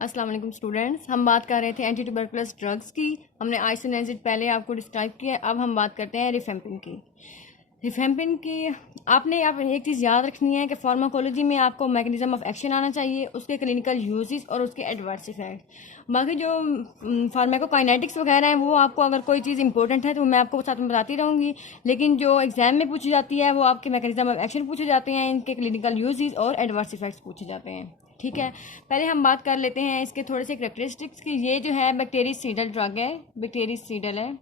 अस्सलाम वालेकुम स्टूडेंट्स। हम बात कर रहे थे एंटी ट्यूबरकुलस ड्रग्स की। हमने आइसोनियाजिड पहले आपको डिस्क्राइब किया है। अब हम बात करते हैं रिफेम्पिन की। रिफेम्पिन की आपने एक चीज़ याद रखनी है कि फार्माकोलॉजी में आपको मैकेनिज्म ऑफ एक्शन आना चाहिए, उसके क्लिनिकल यूजेस और उसके एडवर्स इफेक्ट। बाकी जो फार्माकोकाइनेटिक्स वगैरह हैं वो आपको अगर कोई चीज़ इंपॉर्टेंट है तो मैं आपको साथ में बताती रहूँगी, लेकिन जो एग्जाम में पूछी जाती है वो आपके मैकेनिज्म ऑफ एक्शन पूछे जाते हैं, इनके क्लिनिकल यूजेस और एडवर्स इफेक्ट्स पूछे जाते हैं। ठीक है, पहले हम बात कर लेते हैं इसके थोड़े से करेक्टरिस्टिक्स की। ये जो है बैक्टीरियसीडल ड्रग है, बैक्टीरियसीडल है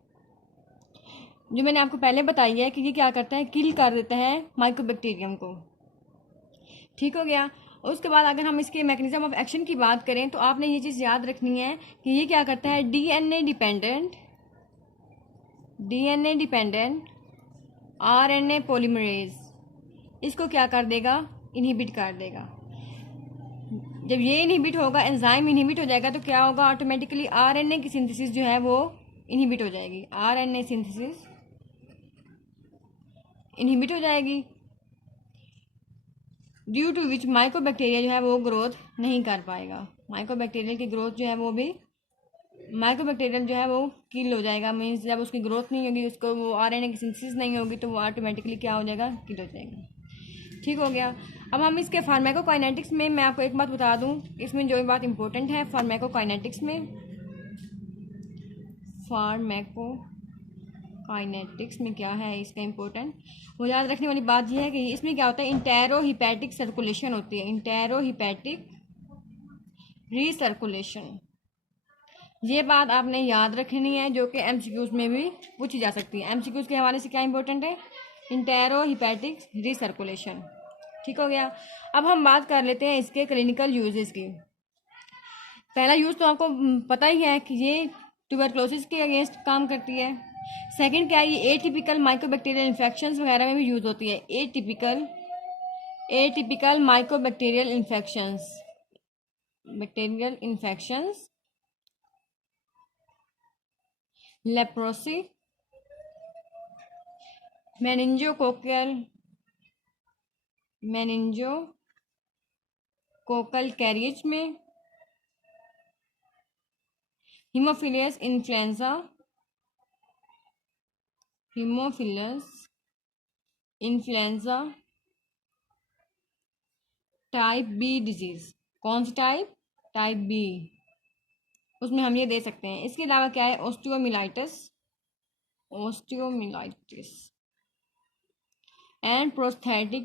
जो मैंने आपको पहले बताई है कि ये क्या करता है, किल कर देता है माइकोबैक्टीरियम को। ठीक हो गया। उसके बाद अगर हम इसके मैकेनिज्म ऑफ एक्शन की बात करें तो आपने ये चीज़ याद रखनी है कि ये क्या करता है, डीएनए डिपेंडेंट आरएनए पॉलीमरेज इसको क्या कर देगा, इनहिबिट कर देगा। जब ये इनहिबिट होगा, एंजाइम इनहिबिट हो जाएगा, तो क्या होगा, ऑटोमेटिकली आरएनए की सिंथेसिस जो है वो इनहिबिट हो जाएगी। आरएनए सिंथेसिस इनहिबिट हो जाएगी, ड्यू टू विच माइकोबैक्टीरिया जो है वो ग्रोथ नहीं कर पाएगा। माइकोबैक्टीरियल की ग्रोथ जो है वो भी, माइकोबैक्टीरियल जो है वो किल हो जाएगा। मीन्स जब उसकी ग्रोथ नहीं होगी, उसको वो आरएनए की सिंथेसिस नहीं होगी, तो वो ऑटोमेटिकली क्या हो जाएगा, किल हो जाएगा। ठीक हो गया। अब हम इसके फार्माकोकाइनेटिक्स में मैं आपको एक बात बता दूं, इसमें जो बात इंपॉर्टेंट है फार्माकोकाइनेटिक्स में, फार्माकोकाइनेटिक्स में क्या है इसका इंपॉर्टेंट, वो याद रखने वाली बात यह है कि इसमें क्या होता है, इंटेरोहिपैटिक सर्कुलेशन होती है, इंटेरोहिपैटिक रीसर्कुलेशन। ये बात आपने याद रखनी है, जो कि एमसीक्यूज में भी पूछी जा सकती है। एमसीक्यूज के हवाले से क्या इंपॉर्टेंट है, इंटेरोहिपैटिक रीसर्कुलेशन। ठीक हो गया। अब हम बात कर लेते हैं इसके क्लिनिकल यूजेस की। पहला यूज़ तो आपको पता ही है कि ये ट्यूबरक्लोसिस के अगेंस्ट काम करती है। सेकंड क्या है, ये एटिपिकल माइकोबैक्टीरियल इन्फेक्शंस वगैरह में भी यूज़ होती है। Atypical mycobacterial infections, leprosy, meningococcal carriage में, हीमोफिलियस इन्फ्लुएंजा टाइप बी डिजीज। कौन सी टाइप, टाइप बी, उसमें हम ये दे सकते हैं। इसके अलावा क्या है, ओस्टियोमिलाइटिस एंड प्रोस्थेटिक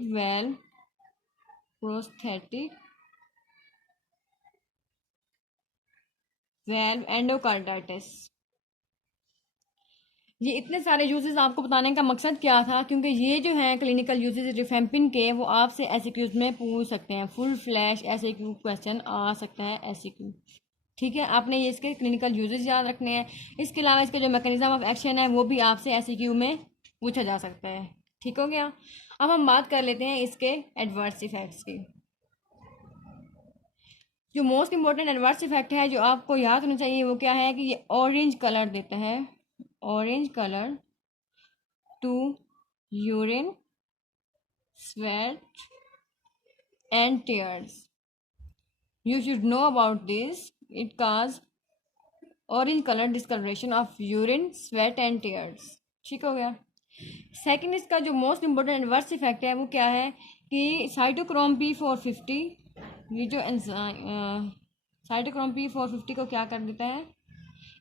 वेल्व एंडोकार्डाइटिस। ये इतने सारे यूजेस आपको बताने का मकसद क्या था, क्योंकि ये जो हैं क्लिनिकल यूजेस रिफेम्पिन के, वो आपसे एसक्यूज में पूछ सकते हैं। फुल फ्लैश एसक्यू क्वेश्चन आ सकता है एसक्यू। ठीक है, आपने ये इसके क्लिनिकल यूजेस याद रखने हैं। इसके अलावा इसके जो मैकेनिज्म ऑफ एक्शन है वो भी आपसे एसक्यू में पूछा जा सकता है। ठीक हो गया। अब हम बात कर लेते हैं इसके एडवर्स इफेक्ट्स की। जो मोस्ट इंपॉर्टेंट एडवर्स इफेक्ट है जो आपको याद होना चाहिए वो क्या है, कि ये ऑरेंज कलर देता है, orange colour to urine, sweat and tears. You should know about this. It cause orange color discoloration of urine, sweat and tears. ठीक हो गया। सेकंड, इसका जो मोस्ट इम्पोर्टेंट एडवर्स इफेक्ट है वो क्या है, कि साइटोक्रोम P450, ये जो साइटोक्रोम P450 को क्या कर देता है,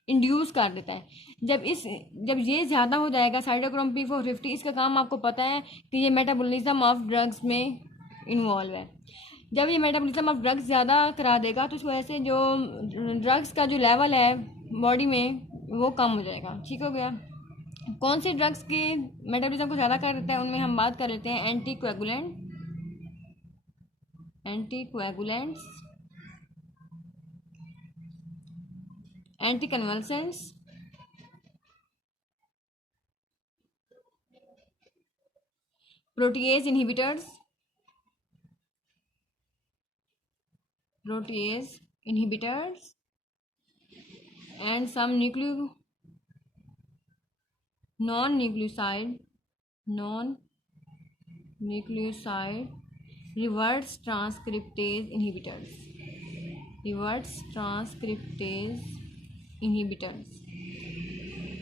इंड्यूस कर देता है। जब ये ज़्यादा हो जाएगा साइटोक्रोम P450, इसका काम आपको पता है कि ये मेटाबॉलिज्म ऑफ ड्रग्स में इन्वॉल्व है। जब ये मेटाबॉलिज्म ऑफ ड्रग्स ज़्यादा करा देगा तो उस वजह से जो ड्रग्स का जो लेवल है बॉडी में वो कम हो जाएगा। ठीक हो गया। कौन से ड्रग्स के मेटाबॉलिज्म को ज़्यादा कर देता है, उनमें हम बात कर लेते हैं anticoagulants, anticonvulsants, protease inhibitors and some non-nucleoside reverse transcriptase inhibitors। Reverse transcriptase inhibitors.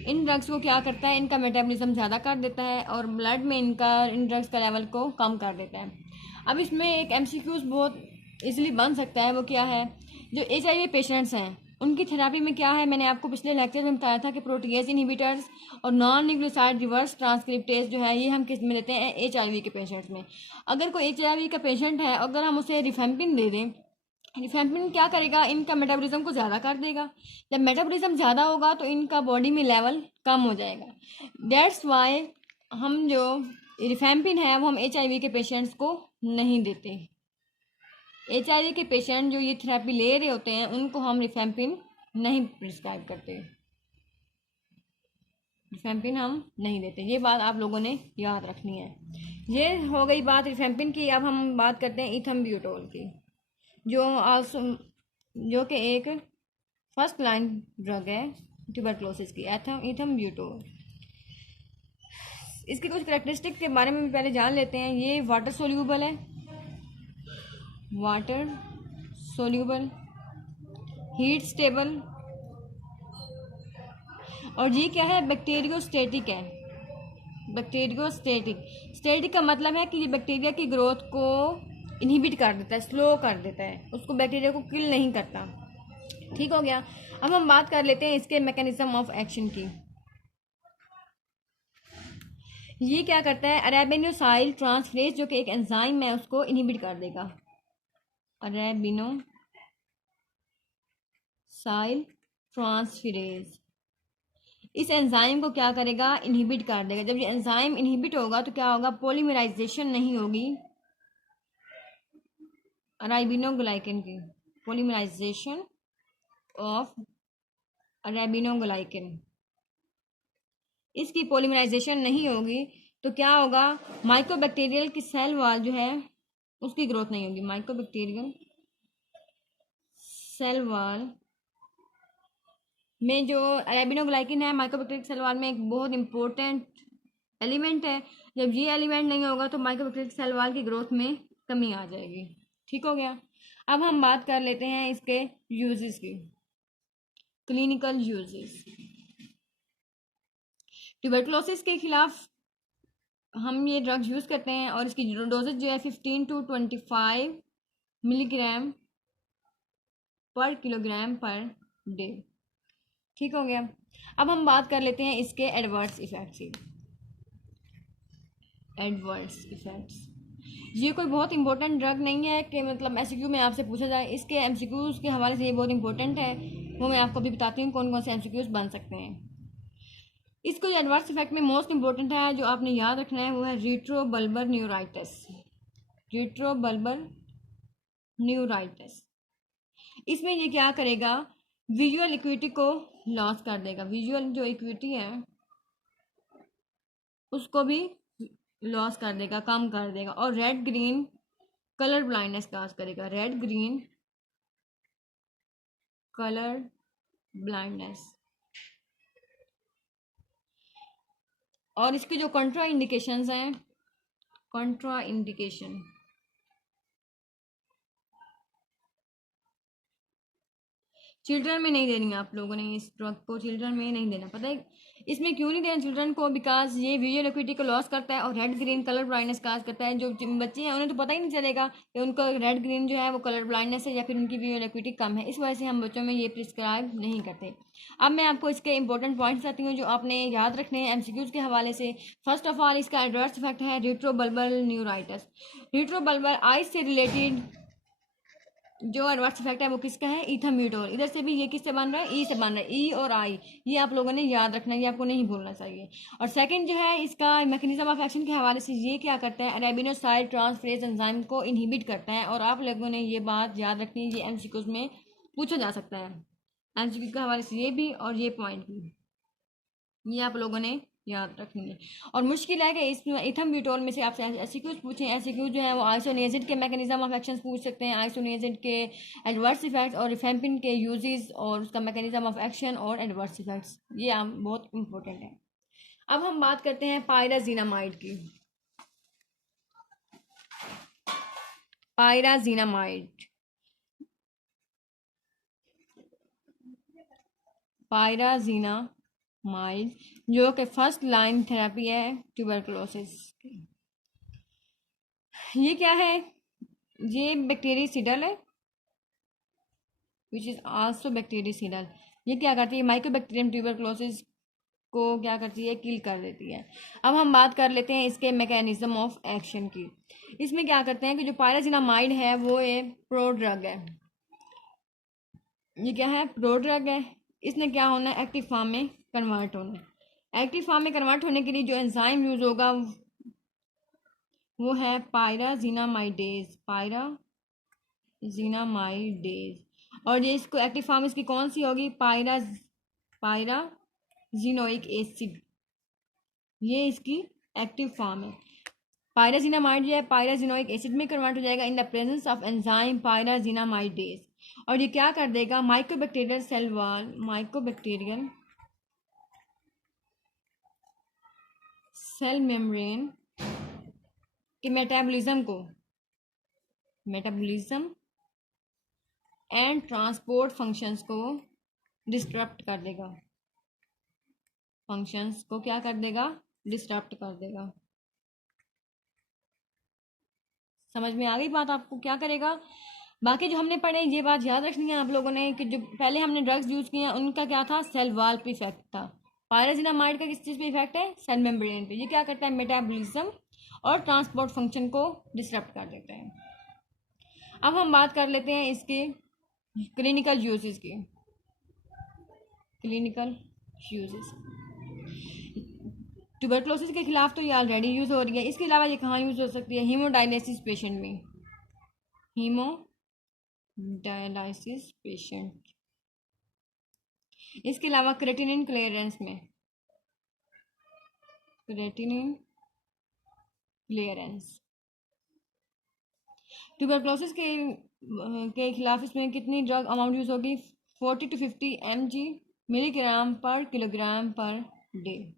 इन ड्रग्स को क्या करता है, इनका मेटाबॉलिज्म ज़्यादा कर देता है और ब्लड में इन ड्रग्स का लेवल को कम कर देता है। अब इसमें एक एमसीक्यूज बहुत इजीली बन सकता है, वो क्या है, जो एचआईवी पेशेंट्स हैं उनकी थेरेपी में क्या है, मैंने आपको पिछले लेक्चर में बताया था कि प्रोटीएज इनहिबिटर्स और नॉन न्यूक्लियोसाइड रिवर्स ट्रांसक्रिप्टेज जो है ये हम किस में देते हैं, एचआईवी के पेशेंट्स में। अगर कोई एचआईवी का पेशेंट है, अगर हम उसे रिफेम्पिन दे दें, रिफेम्पिन क्या करेगा, इनका मेटाबॉलिज्म को ज़्यादा कर देगा। जब मेटाबॉलिज्म ज़्यादा होगा तो इनका बॉडी में लेवल कम हो जाएगा। दैट्स वाई हम जो रिफेम्पिन है वो हम एचआईवी के पेशेंट्स को नहीं देते। एचआईवी के पेशेंट जो ये थेरेपी ले रहे होते हैं उनको हम रिफेम्पिन नहीं प्रिस्क्राइब करते, रिफेम्पिन हम नहीं देते। ये बात आप लोगों ने याद रखनी है। ये हो गई बात रिफेम्पिन की। अब हम बात करते हैं इथम्ब्यूटोल की, जो कि एक फर्स्ट लाइन ड्रग है ट्यूबरक्लोसिस की, इथम्ब्यूटोल। इसकी कुछ करेक्टरिस्टिक के बारे में भी पहले जान लेते हैं। ये वाटर सोल्यूबल है, वाटर सोल्यूबल, हीट स्टेबल, और जी क्या है, बैक्टीरियोस्टेटिक है। बैक्टीरियोस्टेटिक, स्टेटिक का मतलब है कि ये बैक्टीरिया की ग्रोथ को इनहिबिट कर देता है, स्लो कर देता है, उसको बैक्टीरिया को किल नहीं करता। ठीक हो गया। अब हम बात कर लेते हैं इसके मैकेनिज्म ऑफ एक्शन की। ये क्या करता है, अरेबिनोसाइल ट्रांसफरेज जो कि एक एंजाइम है उसको इनहिबिट कर देगा। अरेबिनोसाइल ट्रांसफरेज इस एंजाइम को क्या करेगा, इनहिबिट कर देगा। जब ये एंजाइम इनहिबिट होगा तो क्या होगा, पॉलीमराइजेशन नहीं होगी अरेबिनोग्लाइकन की, पॉलीमराइजेशन ऑफ अरेबिनोग्लाइकन, इसकी पॉलीमराइजेशन नहीं होगी तो क्या होगा, माइक्रोबैक्टीरियल की सेल वॉल जो है उसकी ग्रोथ नहीं होगी। माइक्रोबैक्टीरियल सेल वॉल में जो अरेबिनोग्लाइकिन है, माइक्रोबैक्टीरियल सेल वॉल में एक बहुत इंपॉर्टेंट एलिमेंट है। जब ये एलिमेंट नहीं होगा तो माइक्रोबैक्टीरियल सेल वॉल की ग्रोथ में कमी आ जाएगी। ठीक हो गया। अब हम बात कर लेते हैं इसके यूजेस की, क्लिनिकल यूजेस। ट्यूबरकुलोसिस के खिलाफ हम ये ड्रग्स यूज़ करते हैं और इसकी डोजेज जो है 15 to 25 मिलीग्राम पर किलोग्राम पर डे। ठीक हो गया। अब हम बात कर लेते हैं इसके एडवर्स इफेक्ट्स की। एडवर्स इफेक्ट्स, ये कोई बहुत इंपॉर्टेंट ड्रग नहीं है कि मतलब एमसीक्यू में आपसे पूछा जाए। इसके एमसीक्यूज़ के हवाले से ये बहुत इंपॉर्टेंट है, वो मैं आपको अभी बताती हूँ कौन कौन से एमसीक्यूज़ बन सकते हैं। इसको जो एडवर्स इफेक्ट में मोस्ट इंपॉर्टेंट है जो आपने याद रखना है वो है रेट्रोबल्बर न्यूराइटिस। रेट्रोबल्बर न्यूराइटिस, इसमें ये क्या करेगा, विजुअल इक्विटी को लॉस कर देगा। विजुअल जो इक्विटी है उसको भी लॉस कर देगा, कम कर देगा। और रेड ग्रीन कलर ब्लाइंडनेस काज करेगा, रेड ग्रीन कलर ब्लाइंडनेस। और इसकी जो कंट्रा इंडिकेशंस हैं, कंट्रा इंडिकेशन, चिल्ड्रन में नहीं देनी है आप लोगों ने, इस ड्रग को चिल्ड्रन में नहीं देना। पता है इसमें क्यों नहीं देना चिल्ड्रन को, बिकॉज ये विजुअल एक्विटी को लॉस करता है और रेड ग्रीन कलर ब्लाइंडनेस काज करता है। जो बच्चे हैं उन्हें तो पता ही नहीं चलेगा कि उनका रेड ग्रीन जो है वो कलर ब्लाइंडनेस है या फिर उनकी विजुअल एक्विटी कम है। इस वजह से हम बच्चों में ये प्रिस्क्राइब नहीं करते। अब मैं आपको इसके इंपॉर्टेंट पॉइंट्स आती हूँ जो आपने याद रखने हैं एमसीक्यूज के हवाले से। फर्स्ट ऑफ ऑल इसका एडवर्स इफेक्ट है रेट्रोबल्बर न्यूराइटिस। रेट्रोबल्बर आइज से रिलेटेड जो एडवर्स इफेक्ट है वो किसका है, इथम्ब्यूटोल। इधर से भी ये किससे बन रहा है, ई से बन रहा है, ई और आई, ये आप लोगों ने याद रखना है, ये आपको नहीं भूलना चाहिए। और सेकंड जो है इसका मैकेनिज्म ऑफ एक्शन के हवाले से ये क्या करता है, अरेबिनोसाइल ट्रांसफरेज एंजाइम को इनहिबिट करता है। और आप लोगों ने ये बात याद रखनी है, ये एमसीक्यूज में पूछा जा सकता है, एमसीक्यू के हवाले से ये भी और ये पॉइंट भी, ये आप लोगों ने याद रखनी है। और मुश्किल है कि इसमें इथम्ब्यूटोल में से आपसे एमसीक्यूज पूछें। एमसीक्यूज जो है वो आइसोनियाजिड के मैकेनिज्म ऑफ एक्शन पूछ सकते हैं, आइसोनियाजिड के एडवर्स इफेक्ट्स और रिफेम्पिन के यूजेस और उसका मैकेनिज्म ऑफ एक्शन और एडवर्स इफेक्ट्स, ये बहुत इंपॉर्टेंट है। अब हम बात करते हैं पायराजीनामाइड की। पायराजीनामाइड पायराजीनामाइड, जो कि फर्स्ट लाइन थेरेपी है ट्यूबरकुलोसिस की। ये क्या है? ये बैक्टीरियसिडल है, विच इज़ आल्सो बैक्टीरियसिडल। ये क्या करती है? माइक्रोबैक्टीरियम ट्यूबरकुलोसिस को क्या करती है? किल कर देती है। अब हम बात कर लेते हैं इसके मैकेनिज्म ऑफ एक्शन की। इसमें क्या करते हैं कि जो पायराजीनामाइड है वो एक प्रो ड्रग है। ये क्या है? प्रो ड्रग है। इसने क्या होना है? एक्टिव फॉर्म में कन्वर्ट होना है। एक्टिव फॉर्म में कन्वर्ट होने के लिए जो एंजाइम यूज होगा वो है पायराजीनामाइडेज, पायराजीनामाइडेज। और ये इसको एक्टिव फॉर्म इसकी कौन सी होगी? पायराजीनोइक एसिड, ये इसकी एक्टिव फॉर्म है। पायराजीनामाइड जो है पायराजीनोइक एसिड में कन्वर्ट हो जाएगा in the presence of enzyme pyrazinamidase. और ये क्या कर देगा? Mycobacterial cell wall, mycobacterial cell membrane के मेटाबॉलिज्म एंड ट्रांसपोर्ट फंक्शंस को डिस्टर्ब कर देगा। फंक्शंस को क्या कर देगा? डिस्टर्ब कर देगा। समझ में आ गई बात आपको? क्या करेगा? बाकी जो हमने पढ़े ये बात याद रखनी है आप लोगों ने कि जो पहले हमने ड्रग्स यूज़ किए हैं उनका क्या था? सेल वॉल पे इफेक्ट था। पायराजीनामाइड का किस चीज़ पे इफेक्ट है? सेल मेम्ब्रेन पे। ये क्या करता है? मेटाबॉलिज्म और ट्रांसपोर्ट फंक्शन को डिस्टर्ब कर देता है। अब हम बात कर लेते हैं इसके क्लिनिकल यूजेस की। क्लिनिकल यूजेस ट्यूबरकुलोसिस के खिलाफ तो ये ऑलरेडी यूज़ हो रही है। इसके अलावा ये कहाँ यूज़ हो सकती है? हीमोडायलिसिस पेशेंट में, हीमोडायलिसिस पेशेंट। इसके अलावा क्रेटिनिन क्लियरेंस में, क्रेटिनिन क्लियरेंस। ट्यूबरकुलोसिस के खिलाफ इसमें कितनी ड्रग अमाउंट यूज़ होगी? 40 to 50 mg मिलीग्राम पर किलोग्राम पर डे।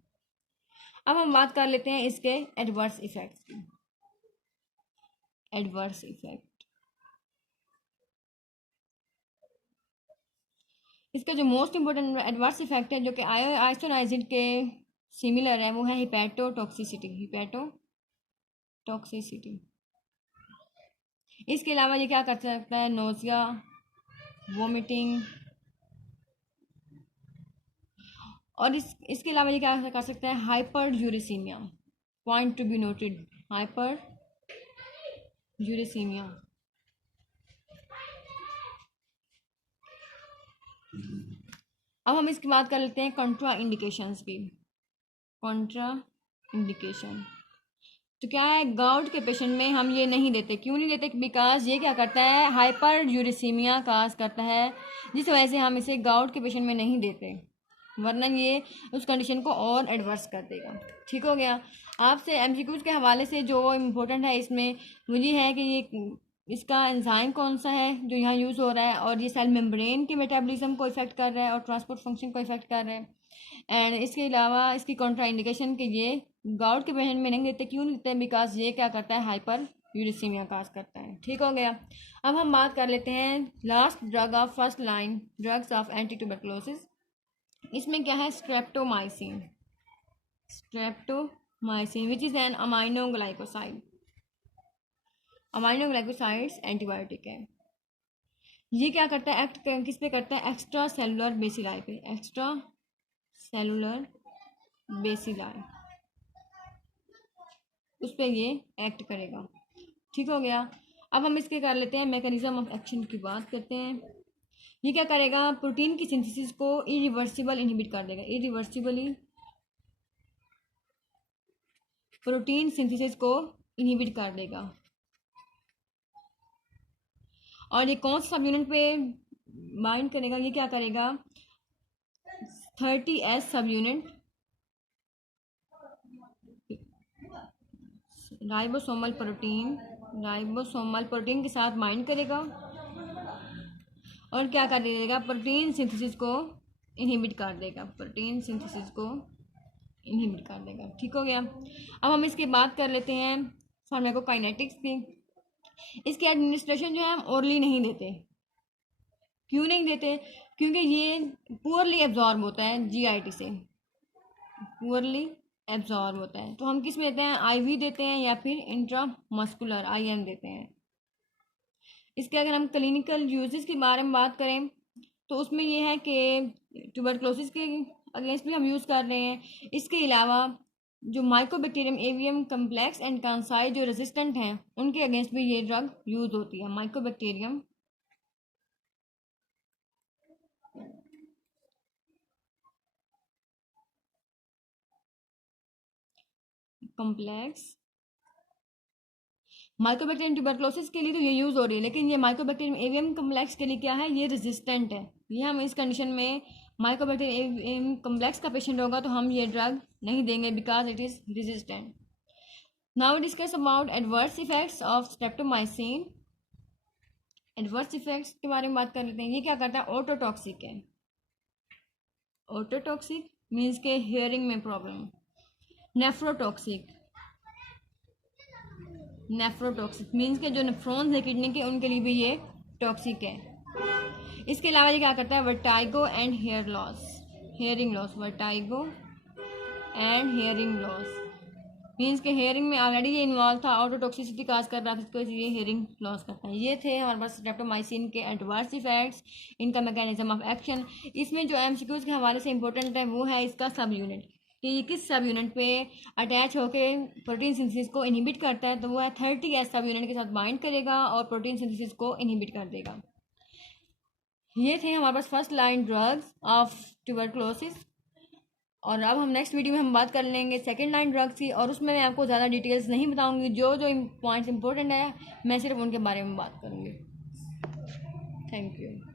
अब हम बात कर लेते हैं इसके एडवर्स इफेक्ट्स की। एडवर्स इफेक्ट, इसका जो मोस्ट इम्पोर्टेंट एडवर्स इफेक्ट है जो कि आइसोनाइजिड के सिमिलर है वो है हिपैटोटॉक्सिसिटी। हिपैटोटॉक्सिसिटी। इसके अलावा ये क्या कर सकता है? Nausea, vomiting. और इसके अलावा ये क्या कर सकता है? Hyperuricemia. Point to be noted, hyperuricemia. अब हम इसकी बात कर लेते हैं कॉन्ट्रा इंडिकेशंस की। कॉन्ट्रा इंडिकेशन तो क्या है? गाउट के पेशेंट में हम ये नहीं देते। क्यों नहीं देते? बिकॉज ये क्या करता है? हाइपर यूरेसीमिया काज करता है, जिस वजह से हम इसे गाउट के पेशेंट में नहीं देते, वरना ये उस कंडीशन को और एडवर्स कर देगा। ठीक हो गया। आपसे एमसीक्यूज के हवाले से जो इम्पोर्टेंट है इसमें वो ये है कि ये इसका एंजाइम कौन सा है जो यहाँ यूज़ हो रहा है, और ये सेल मेम्ब्रेन के मेटाबॉलिज्म को इफेक्ट कर रहा है और ट्रांसपोर्ट फंक्शन को इफेक्ट कर रहा है। एंड इसके अलावा इसकी कॉन्ट्रा इंडिकेशन के ये गाउट के पेशेंट में नहीं देते। क्यों नहीं देते? बिकॉज ये क्या करता है? हाइपर यूरेसीमिया काज करता है। ठीक हो गया। अब हम बात कर लेते हैं last drug of first line drugs of anti tuberculosis. इसमें क्या है? Streptomycin. Streptomycin which is an aminoglycoside. Aminoglycosides antibiotic है। ये क्या करता है? एक्ट किस पे करता है? एक्स्ट्रा सेलुलर बेसिलाई पे। एक्स्ट्रा सेलुलर बेसिलाई उस पर ये एक्ट करेगा। ठीक हो गया। अब हम इसके कर लेते हैं मैकेनिज्म ऑफ एक्शन की बात करते हैं। ये क्या करेगा? प्रोटीन की सिंथेसिस को इरिवर्सिबल इनहिबिट कर देगा। इरिवर्सिबली प्रोटीन सिंथेसिस को इनहिबिट कर देगा। और ये कौन सा सब यूनिट पे बाइंड करेगा? ये क्या करेगा? 30S सब यूनिट राइबोसोमल प्रोटीन के साथ बाइंड करेगा और क्या कर देगा? प्रोटीन सिंथेसिस को इनहिबिट कर देगा। प्रोटीन सिंथेसिस को इनहिबिट कर देगा। ठीक हो गया। अब हम इसकी बात कर लेते हैं फार्माकोकाइनेटिक्स की। इसकी एडमिनिस्ट्रेशन जो है हम ओरली नहीं देते। क्यों नहीं देते? क्योंकि ये पुअरली एब्जॉर्ब होता है जीआईटी से, पुअरली एब्जॉर्ब होता है। तो हम किस में देते हैं? आईवी देते हैं या फिर इंट्रामस्कुलर आईएम देते हैं। इसके अगर हम क्लिनिकल यूजेस के बारे में बात करें तो उसमें ये है कि ट्यूबरक्लोसिस के अगेंस्ट भी हम यूज़ कर रहे हैं। इसके अलावा जो Mycobacterium avium complex and Kansai जो रेजिस्टेंट हैं उनके अगेंस्ट भी ये ड्रग यूज होती है। माइकोबैक्टीरियम कम्प्लेक्स, माइकोबैक्टीरियम ट्यूबरक्लोसिस के लिए तो ये यूज़ हो रही है, लेकिन ये माइकोबैक्टीरियम एवियम कम्प्लेक्स के लिए क्या है? ये रेजिस्टेंट है। ये हम इस कंडीशन में माइकोबैक्टीरियम एवियम कम्प्लेक्स का पेशेंट होगा तो हम ये ड्रग नहीं देंगे because it is resistant. Now discuss about adverse effects of streptomycin. Adverse effects के बारे में बात कर लेते हैं। ये क्या करता है? ऑटोटॉक्सिक है। ऑटोटॉक्सिक मीन्स के हियरिंग में प्रॉब्लम। नेफ्रोटॉक्सिक, नेफ्रोटॉक्सिक मीन्स के जो नेफ्रॉन्स है किडनी के उनके लिए भी ये टॉक्सिक है। इसके अलावा ये क्या करता है? Vertigo and hair loss, hearing loss. Vertigo and hearing loss means के हेयरिंग में ऑलरेडी ये इन्वॉल्व था, ऑटोटॉक्सिसिटी काज कर रहा था, इसको ये हेयरिंग लॉस करता है। ये थे हमारे पास स्ट्रेप्टोमाइसिन के एडवर्स इफेक्ट्स, इनका मैकेनिज्म ऑफ एक्शन। इसमें जो एमसीक्यूज के हवाले से इंपॉर्टेंट है वो है इसका सब यूनिट, कि ये किस सब यूनिट पे अटैच होकर प्रोटीन सिंथेसिस को इनहिबिट करता है। तो वो है 30S सब यूनिट के साथ बाइंड करेगा और प्रोटीन सिंथेसिस को इनहिबिट कर देगा। ये थे हमारे पास first line drugs of tuberculosis. और अब हम नेक्स्ट वीडियो में हम बात कर लेंगे सेकंड लाइन ड्रग्स की, और उसमें मैं आपको ज़्यादा डिटेल्स नहीं बताऊंगी। जो जो पॉइंट्स इंपॉर्टेंट है मैं सिर्फ उनके बारे में बात करूंगी। Thank you.